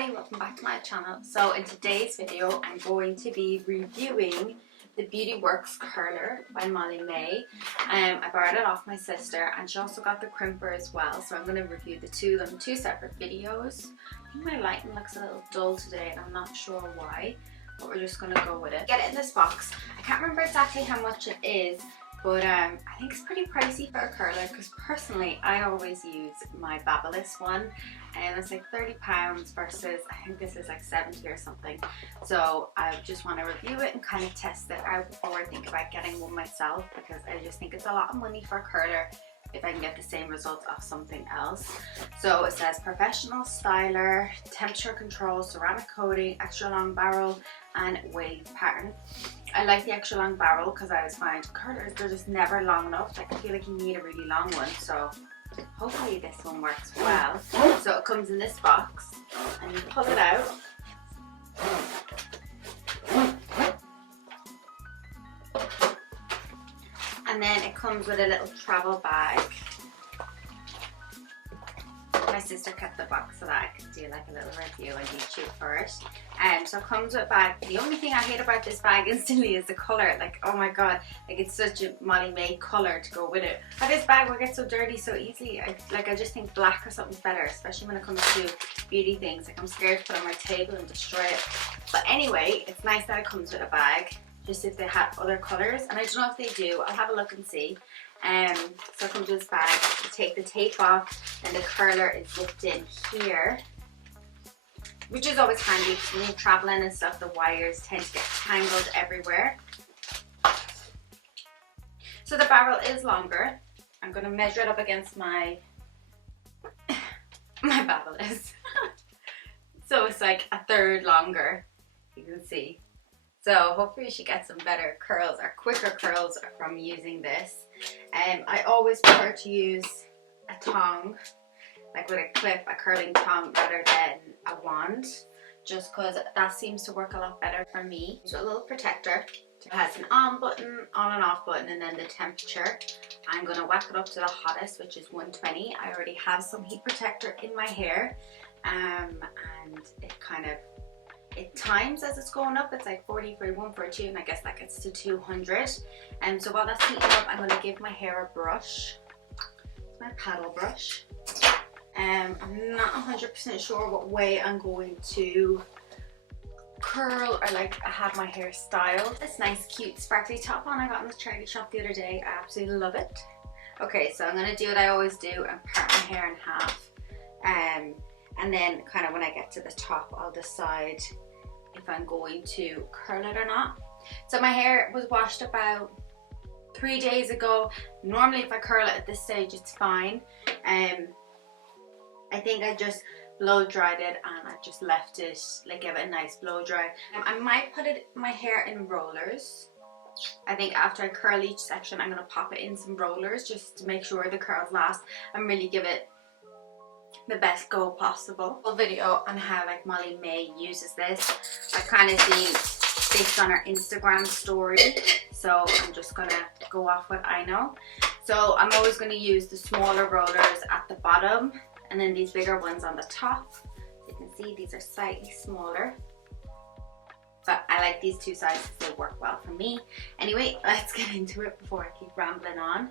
everybody, welcome back to my channel. So in today's video I'm going to be reviewing the Beauty Works curler by Molly May. I borrowed it off my sister and she also got the crimper as well, so I'm going to review the two of them, two separate videos. I think my lighting looks a little dull today and I'm not sure why, but we're just going to go with it. Get it in this box. I can't remember exactly how much it is, but I think it's pretty pricey for a curler because personally I always use my Babyliss one and it's like £30 versus I think this is like 70 or something. So I just want to review it and kind of test it out before I think about getting one myself, because I just think it's a lot of money for a curler if I can get the same results off something else. So it says professional styler, temperature control, ceramic coating, extra long barrel and wave pattern. I like the extra long barrel because I always find curlers, they're just never long enough. Like I feel like you need a really long one, so hopefully this one works well. So it comes in this box and you pull it out. And then it comes with a little travel bag. My sister kept the box so that I could do like a little review on YouTube for it. So it comes with a bag. The only thing I hate about this bag instantly is the colour. Like, oh my god, like it's such a Molly May colour to go with it. But this bag will get so dirty so easily. I just think black or something's better, especially when it comes to beauty things. Like I'm scared to put it on my table and destroy it. But anyway, it's nice that it comes with a bag, just if they have other colours, and I don't know if they do. I'll have a look and see. So it comes with this bag. You take the tape off and the curler is zipped in here, which is always handy because when you're traveling and stuff, the wires tend to get tangled everywhere. So the barrel is longer. I'm going to measure it up against my Babyliss. So it's like a third longer, you can see. So hopefully she gets some better curls or quicker curls from using this. I always prefer to use a tong, like with a clip, a curling tong rather than a wand, just because that seems to work a lot better for me. So a little protector. It has an on button, on and off button, and then the temperature. I'm going to whack it up to the hottest, which is 120. I already have some heat protector in my hair, and it times as it's going up. It's like 40, 41, 42, and I guess that gets to 200. And so while that's heating up, I'm going to give my hair a brush. It's my paddle brush. I'm not 100% sure what way I'm going to curl or like have my hair styled. This nice cute sparkly top on I got in the charity shop the other day. I absolutely love it. Okay, so I'm going to do what I always do and part my hair in half. And then kind of when I get to the top, I'll decide if I'm going to curl it or not. So my hair was washed about 3 days ago. Normally if I curl it at this stage, it's fine. I think I just blow dried it and I just left it, like give it a nice blow dry. I might put my hair in rollers. I think after I curl each section, I'm going to pop it in some rollers just to make sure the curls last and really give it the best go possible. A video on how like Molly May uses this. I've kind of seen this on her Instagram story, so I'm just gonna go off what I know. So I'm always going to use the smaller rollers at the bottom and then these bigger ones on the top. So you can see these are slightly smaller, but I like these two sizes, they work well for me. Anyway, let's get into it before I keep rambling on.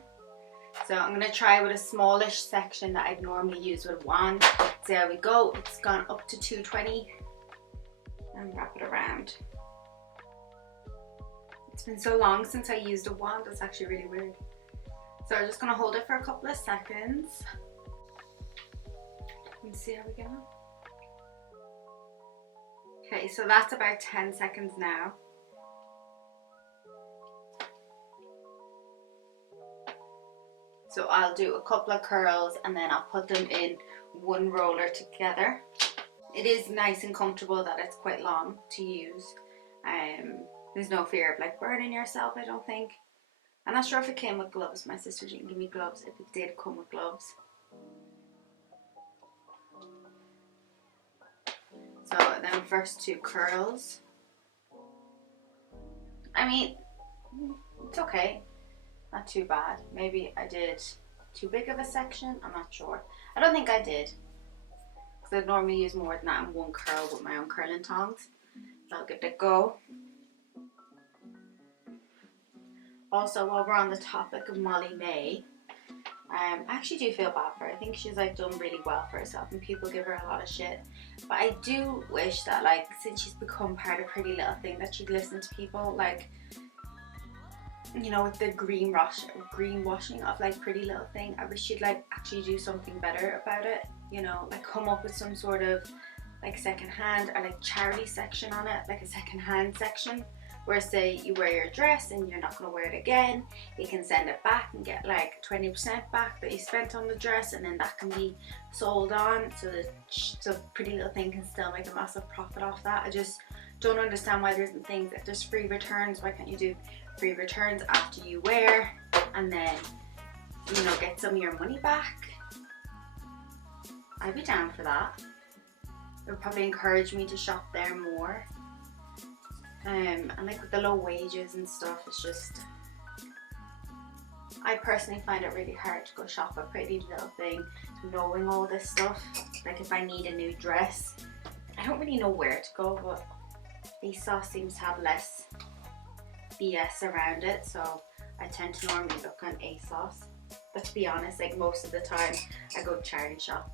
So I'm going to try with a smallish section that I'd normally use with a wand. So there we go, it's gone up to 220 and wrap it around. It's been so long since I used a wand, it's actually really weird. So I'm just going to hold it for a couple of seconds and see how we go. Okay, so that's about 10 seconds now. So I'll do a couple of curls and then I'll put them in one roller together. It is nice and comfortable that it's quite long to use. There's no fear of like burning yourself, I don't think. I'm not sure if it came with gloves. My sister didn't give me gloves if it did come with gloves. So then first two curls. I mean, it's okay. Not too bad. Maybe I did too big of a section. I'm not sure. I don't think I did. because I normally use more than that in one curl with my own curling tongs. So I'll give it a go. Also, while we're on the topic of Molly May, I actually do feel bad for her. I think she's like done really well for herself and people give her a lot of shit. But I do wish that, like, since she's become part of Pretty Little Thing, that she'd listen to people, like, you know, with the greenwashing of like Pretty Little Thing. I wish she'd like actually do something better about it, you know, like come up with some sort of like secondhand or like charity section on it, like a secondhand section where, say you wear your dress and you're not going to wear it again, you can send it back and get like 20% back that you spent on the dress, and then that can be sold on so Pretty Little Thing can still make a massive profit off that. I just don't understand why there isn't things. If there's free returns, why can't you do free returns after you wear and then, you know, get some of your money back? I'd be down for that. It would probably encourage me to shop there more. And like with the low wages and stuff, it's just, I personally find it really hard to go shop at Pretty Little Thing knowing all this stuff. Like if I need a new dress, I don't really know where to go, but ASOS seems to have less BS around it, so I tend to normally look on ASOS. But to be honest, like most of the time I go charity shop.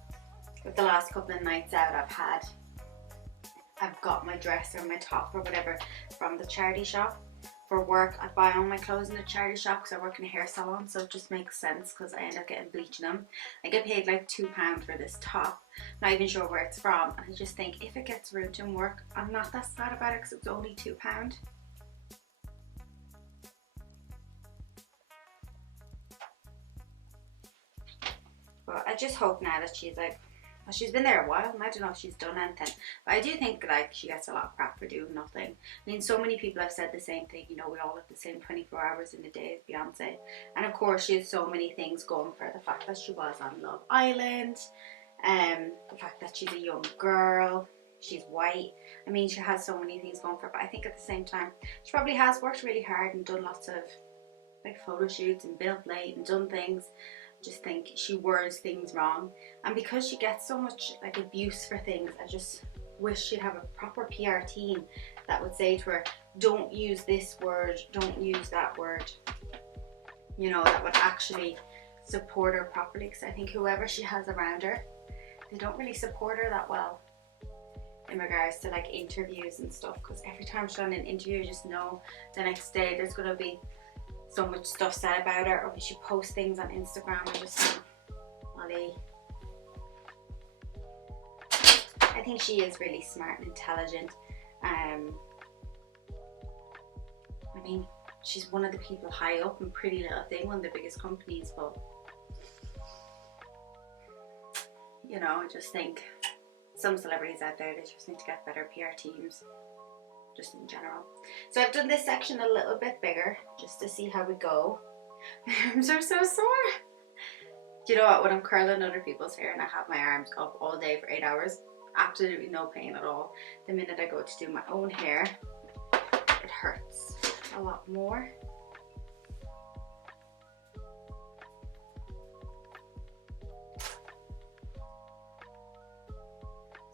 With the last couple of nights out I've got my dress or my top or whatever from the charity shop. For work, I buy all my clothes in the charity shop because I work in a hair salon, so it just makes sense because I end up getting bleaching them. I get paid like £2 for this top, not even sure where it's from, and I just think if it gets ruined in work, I'm not that sad about it because it's only £2. But I just hope now that she's like, well, she's been there a while and I don't know if she's done anything. But I do think like she gets a lot of crap for doing nothing. I mean, so many people have said the same thing, you know, we all have the same 24 hours in a day as Beyonce. And of course she has so many things going for her. The fact that she was on Love Island, the fact that she's a young girl, she's white. I mean, she has so many things going for her, but I think at the same time, she probably has worked really hard and done lots of like photo shoots and been up late and done things. Just think she words things wrong, and because she gets so much like abuse for things, I just wish she'd have a proper PR team that would say to her, don't use this word, don't use that word, you know, that would actually support her properly, because I think whoever she has around her, they don't really support her that well in regards to like interviews and stuff, because every time she's on an interview, you just know the next day there's going to be so much stuff said about her, or when she posts things on Instagram, I just think, Molly. I think she is really smart and intelligent. I mean, she's one of the people high up in Pretty Little Thing, one of the biggest companies, but you know, I just think some celebrities out there, they just need to get better PR teams. Just in general. So I've done this section a little bit bigger just to see how we go. My arms are so sore. Do you know what, when I'm curling other people's hair and I have my arms up all day for 8 hours, absolutely no pain at all. The minute I go to do my own hair, it hurts a lot more.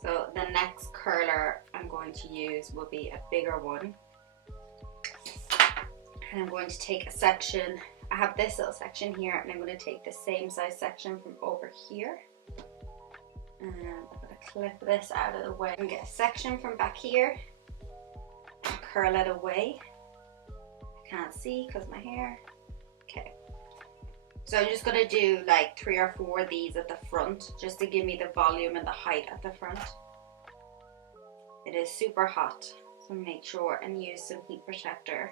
So the next curler I'm going to use will be a bigger one. And I'm going to take a section. I have this little section here, and I'm going to take the same size section from over here. And I'm going to clip this out of the way and get a section from back here and curl it away. I can't see because my hair. Okay. So I'm just going to do like 3 or 4 of these at the front just to give me the volume and the height at the front. It is super hot, so make sure and use some heat protector.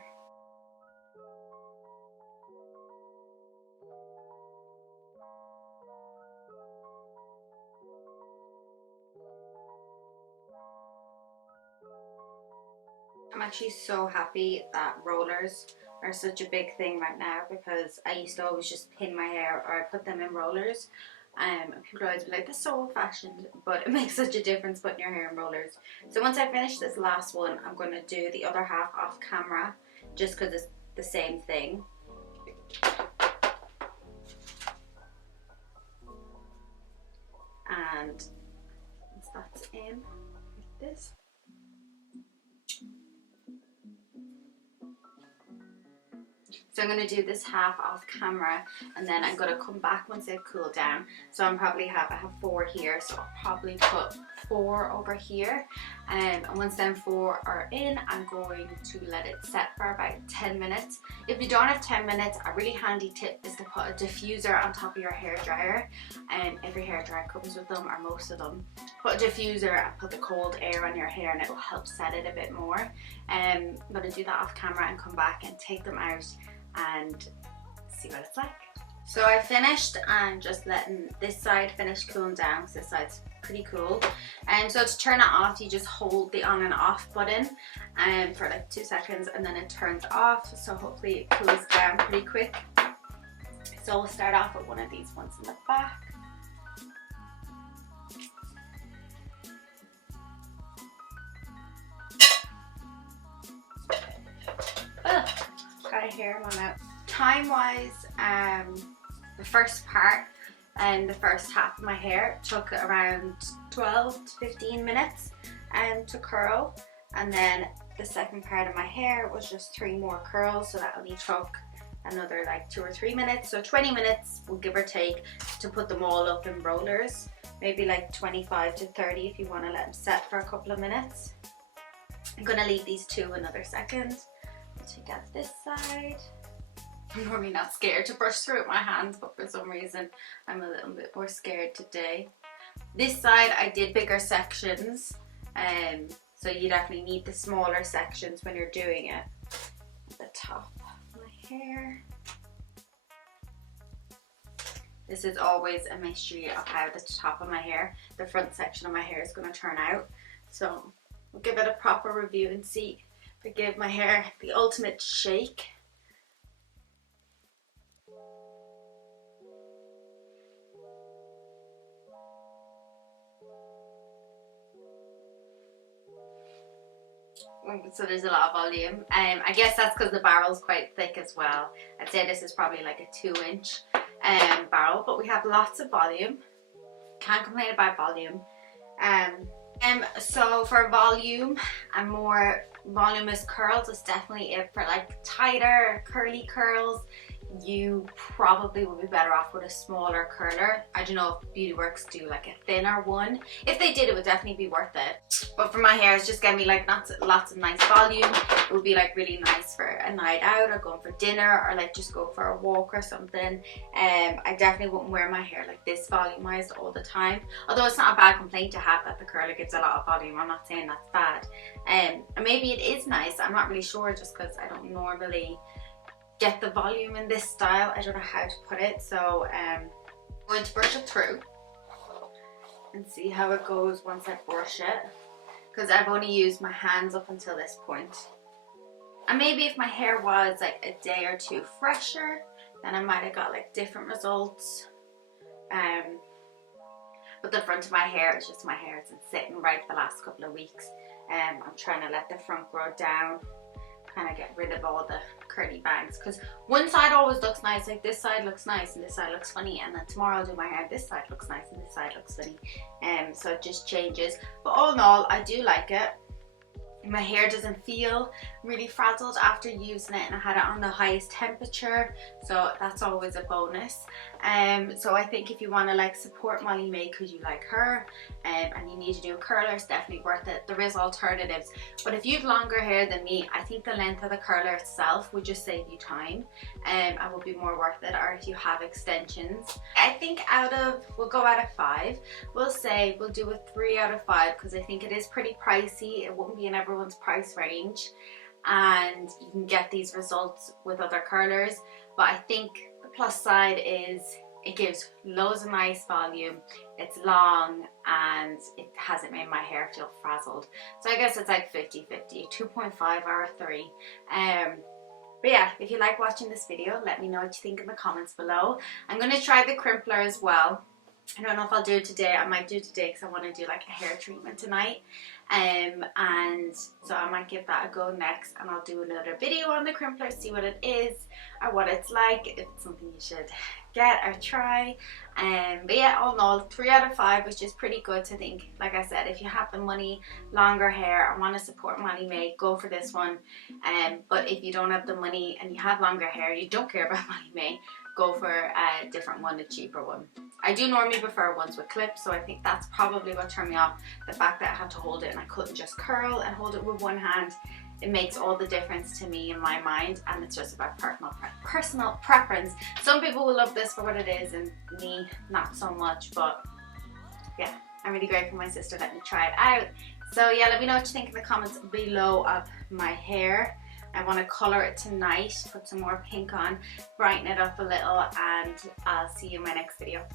I'm actually so happy that rollers are such a big thing right now, because I used to always just pin my hair or I put them in rollers, and people always be like, that's so old fashioned, but it makes such a difference putting your hair in rollers. So once I finish this last one, I'm going to do the other half off camera just because it's the same thing. And that's in like this. So I'm going to do this half off camera, and then I'm going to come back once they've cooled down. So I have 4 here, so I'll probably put 4 over here. And once them 4 are in, I'm going to let it set for about 10 minutes. If you don't have 10 minutes, a really handy tip is to put a diffuser on top of your hairdryer. Every hairdryer comes with them, or most of them. Put a diffuser and put the cold air on your hair, and it will help set it a bit more. I'm going to do that off camera and come back and take them out and see what it's like. So I finished and just letting this side finish cooling down, because this side's pretty cool. And so to turn it off, you just hold the on and off button for like 2 seconds, and then it turns off. So hopefully it cools down pretty quick. So we'll start off with one of these ones in the back. Got a hair in my mouth. Time wise, the first part and the first half of my hair took around 12 to 15 minutes to curl, and then the second part of my hair was just 3 more curls, so that only took another like 2 or 3 minutes, so 20 minutes will give or take to put them all up in rollers, maybe like 25 to 30 if you want to let them set for a couple of minutes. I'm going to leave these 2 another second. Take out this side. I'm normally not scared to brush through with my hands, but for some reason I'm a little bit more scared today. This side I did bigger sections, so you definitely need the smaller sections when you're doing it. The top of my hair. This is always a mystery of how the top of my hair, the front section of my hair, is going to turn out. So we'll give it a proper review and see. I give my hair the ultimate shake. So there's a lot of volume. I guess that's because the barrel's quite thick as well. I'd say this is probably like a 2-inch barrel, but we have lots of volume. Can't complain about volume. So for volume and more voluminous curls, it's definitely it. For like tighter curly curls, you probably would be better off with a smaller curler. I don't know if Beauty Works do like a thinner one. If they did, it would definitely be worth it. But for my hair, it's just gonna be like lots of nice volume. It would be like really nice for a night out, or going for dinner, or like just go for a walk or something. I definitely wouldn't wear my hair like this volumized all the time. Although it's not a bad complaint to have that the curler gives a lot of volume. I'm not saying that's bad. And maybe it is nice. I'm not really sure, just because I don't normally get the volume in this style. I don't know how to put it, so I'm going to brush it through and see how it goes once I brush it, because I've only used my hands up until this point. And maybe if my hair was like a day or 2 fresher, then I might have got like different results. But the front of my hair is just, my hair has been sitting right the last couple of weeks. I'm trying to let the front grow down, kind of get rid of all the curly bangs, because one side always looks nice, like this side looks nice and this side looks funny, and then tomorrow I'll do my hair, this side looks nice and this side looks funny. So it just changes, but all in all I do like it. My hair doesn't feel really frazzled after using it, and I had it on the highest temperature, so that's always a bonus. So I think if you want to like support Molly May because you like her, and you need to do a curler, it's definitely worth it. There is alternatives, but if you've longer hair than me, I think the length of the curler itself would just save you time, and will be more worth it. Or if you have extensions, I think we'll go out of 5. We'll say we'll do a 3 out of 5, because I think it is pretty pricey. It won't be in everyone's price range, and you can get these results with other curlers. But I think the plus side is it gives loads of nice volume, it's long, and it hasn't made my hair feel frazzled. So I guess it's like 50-50, 2.5 or 3. But yeah, if you like watching this video, let me know what you think in the comments below. I'm going to try the crimpler as well. I don't know if I'll do it today. I might do it today because I want to do like a hair treatment tonight. And so I might give that a go next, and I'll do another video on the crimpler, see what it is or what it's like, if it's something you should get or try. But yeah, all in all, 3 out of 5, which is pretty good to think. Like I said, if you have the money, longer hair, and want to support Molly May, go for this one. But if you don't have the money and you have longer hair, you don't care about Molly May, go for a different one, a cheaper one. I do normally prefer ones with clips, so I think that's probably what turned me off. The fact that I had to hold it and I couldn't just curl and hold it with one hand. It makes all the difference to me in my mind, and it's just about personal preference. Some people will love this for what it is, and me not so much. But yeah, I'm really grateful my sister let me try it out. So yeah, let me know what you think in the comments below of my hair. I want to colour it tonight, put some more pink on, brighten it up a little, and I'll see you in my next video.